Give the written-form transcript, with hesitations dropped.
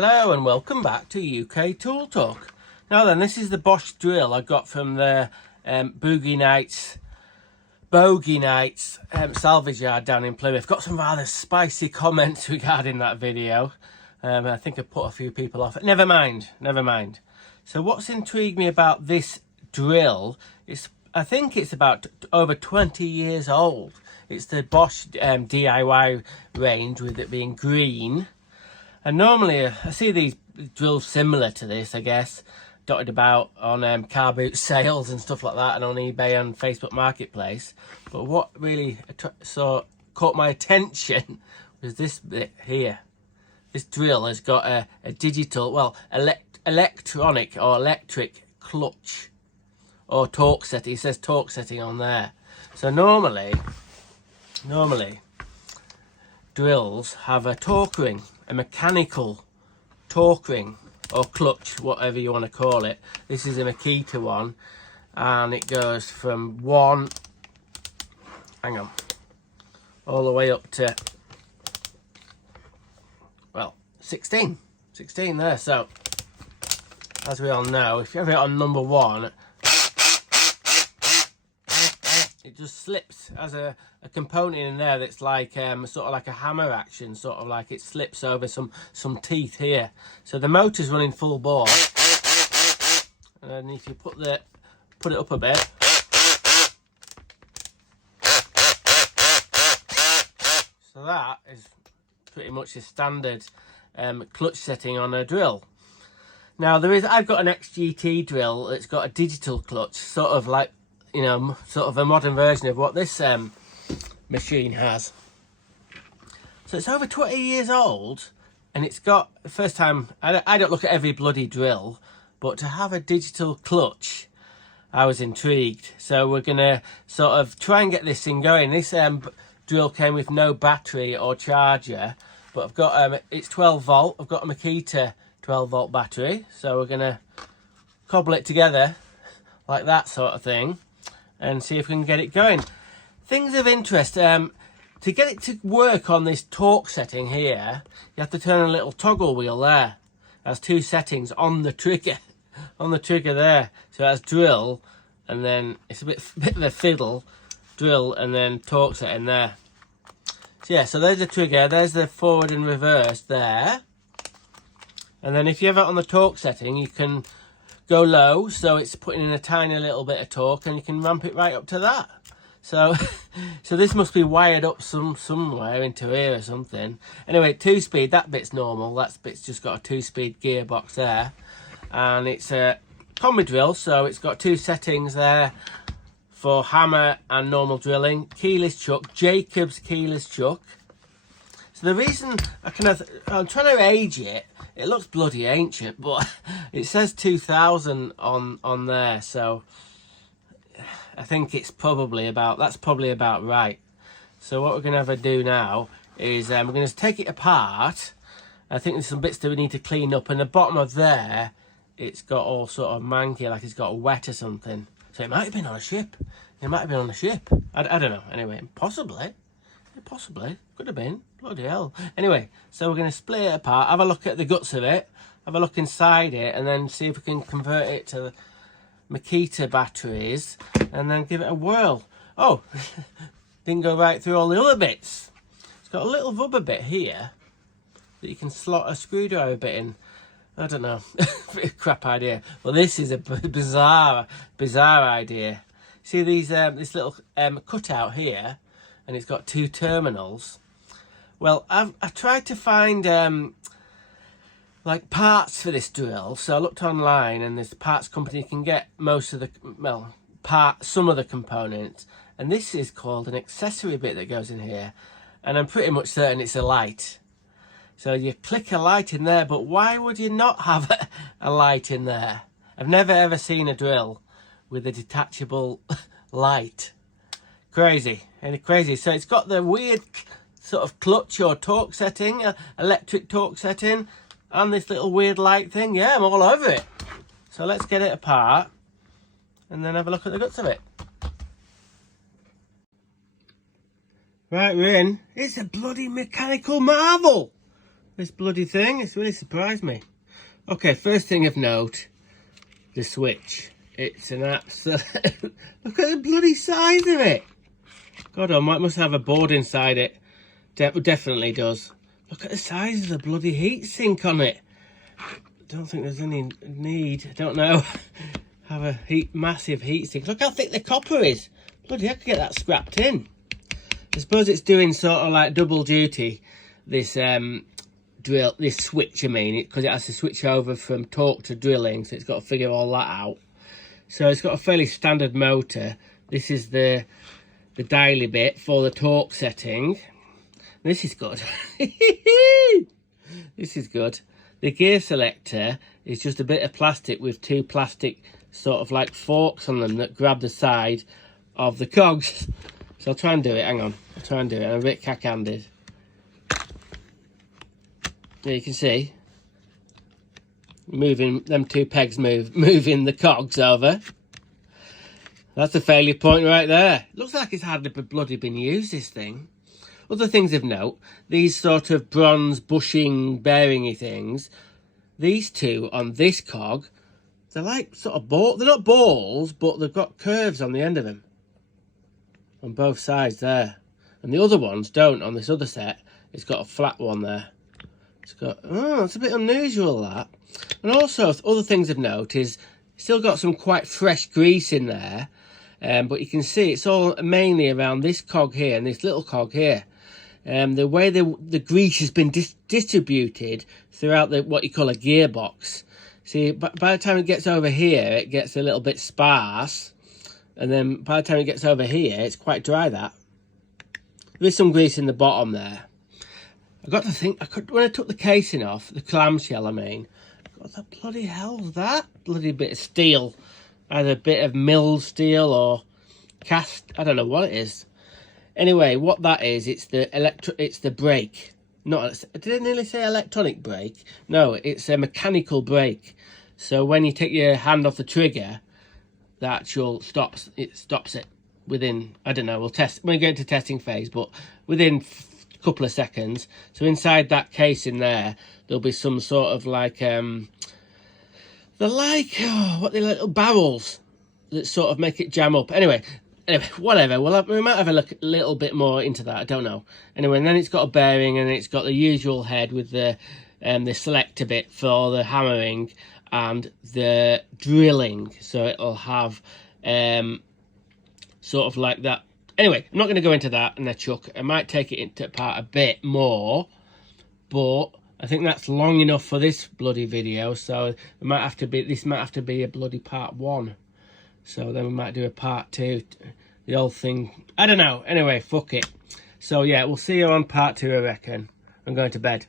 Hello and welcome back to UK Tool Talk. Now then, this is the Bosch drill I got from the Bogey Nights salvage yard down in Plymouth. Got some rather spicy comments regarding that video. I think I put a few people off. Never mind. So what's intrigued me about this drill is I think it's about over 20 years old. It's the Bosch DIY range, with it being green. And normally I see these drills similar to this, I guess, dotted about on car boot sales and stuff like that, and on eBay and Facebook Marketplace. But what really caught my attention was this bit here. This drill has got a digital, well, electronic or electric clutch or torque setting. It says torque setting on there. So normally drills have a torque ring, a mechanical torque ring or clutch, whatever you want to call it. This is a Makita one, and it goes from 1, all the way up to, well, 16 there. So as we all know, if you have it on number 1, it just slips. As a component in there that's like sort of like a hammer action, sort of like it slips over some teeth here. So the motor's running full bore, and if you put it up a bit, so that is pretty much the standard clutch setting on a drill. Now I've got an XGT drill that's got a digital clutch, sort of like, you know, sort of a modern version of what this machine has. So it's over 20 years old, and it's got, the first time, I don't look at every bloody drill, but to have a digital clutch, I was intrigued. So we're gonna sort of try and get this thing going. This drill came with no battery or charger, but I've got it's 12 volt. I've got a Makita 12 volt battery, so we're gonna cobble it together like that sort of thing and see if we can get it going. Things of interest, to get it to work on this torque setting here, you have to turn a little toggle wheel there. It has 2 settings on the trigger, there. So it has drill, and then it's a bit of a fiddle, drill and then torque setting there. So yeah, so there's the trigger, there's the forward and reverse there. And then if you have it on the torque setting, you can go low, so it's putting in a tiny little bit of torque, and you can ramp it right up to that. So this must be wired up somewhere into here or something. Anyway, 2-speed, that bit's normal. That bit's just got a 2-speed gearbox there, and it's a combi drill, so it's got 2 settings there for hammer and normal drilling. Keyless chuck, Jacob's keyless chuck. So the reason I'm trying to age it. It looks bloody ancient, but it says 2000 on there, so I think it's probably about, that's probably about right. So what we're going to have to do now is we're going to take it apart. I think there's some bits that we need to clean up, and the bottom of there, it's got all sort of manky, like it's got wet or something. So it might have been on a ship. It might have been on a ship. I don't know. Anyway, possibly. Could have been. Bloody hell. Anyway, so we're going to split it apart, have a look at the guts of it, have a look inside it, and then see if we can convert it to Makita batteries, and then give it a whirl. Oh, didn't go right through all the other bits. It's got a little rubber bit here that you can slot a screwdriver bit in. I don't know. Crap idea. Well, this is a bizarre idea. See these this little cutout here, and it's got 2 terminals. Well, I tried to find like parts for this drill, so I looked online, and this parts company can get most of the, well, some of the components, and this is called an accessory bit that goes in here, and I'm pretty much certain it's a light. So you click a light in there, but why would you not have a light in there? I've never ever seen a drill with a detachable light. Crazy. So it's got the weird sort of clutch or torque setting, electric torque setting, and this little weird light thing. Yeah, I'm all over it. So let's get it apart and then have a look at the guts of it. Right, we're in. It's a bloody mechanical marvel. this bloody thing. It's really surprised me. Okay, first thing of note, the switch. It's an absolute... Look at the bloody size of it. God, I must have a board inside it. Definitely does. Look at the size of the bloody heatsink on it. Don't think there's any need. I don't know. Have a massive heatsink. Look how thick the copper is. Bloody, I could get that scrapped in. I suppose it's doing sort of like double duty. This this switch, I mean, because it has to switch over from torque to drilling, so it's got to figure all that out. So it's got a fairly standard motor. This is the dialy bit for the torque setting. This is good. This is good. The gear selector is just a bit of plastic with two plastic sort of like forks on them that grab the side of the cogs. So I'll try and do it. Hang on. I'll try and do it. I'm a bit cack-handed. There you can see. Moving them two pegs, moving the cogs over. That's a failure point right there. Looks like it's hardly bloody been used, this thing. Other things of note, these sort of bronze bushing bearingy things, these two on this cog, they're like sort of they're not balls, but they've got curves on the end of them. On both sides there. And the other ones don't on this other set. It's got a flat one there. It's got, oh, it's a bit unusual, that. And also, other things of note is, still got some quite fresh grease in there. But you can see it's all mainly around this cog here and this little cog here. The way the grease has been distributed throughout what you call a gearbox. See, by the time it gets over here, it gets a little bit sparse. And then by the time it gets over here, it's quite dry, that. There is some grease in the bottom there. I got to think, when I took the casing off, the clamshell I mean, what the bloody hell's that? Bloody bit of steel. Either a bit of milled steel or cast, I don't know what it is. Anyway, what that is, it's the brake. Did I nearly say electronic brake? No, it's a mechanical brake. So when you take your hand off the trigger, the actual stops it within, I don't know, we'll test when we get into testing phase, but within a couple of seconds. So inside that casing there'll be some sort of like they're like what they little barrels that sort of make it jam up. Anyway, whatever. We might have a look a little bit more into that. I don't know. Anyway, and then it's got a bearing and it's got the usual head with the selector bit for the hammering and the drilling. So it'll have sort of like that. Anyway, I'm not going to go into that in a chuck. I might take it into part a bit more, but I think that's long enough for this bloody video. So it might have to be. This might have to be a bloody part 1. So then we might do a part 2. The whole thing. I don't know. Anyway, fuck it. So yeah, we'll see you on part 2, I reckon. I'm going to bed.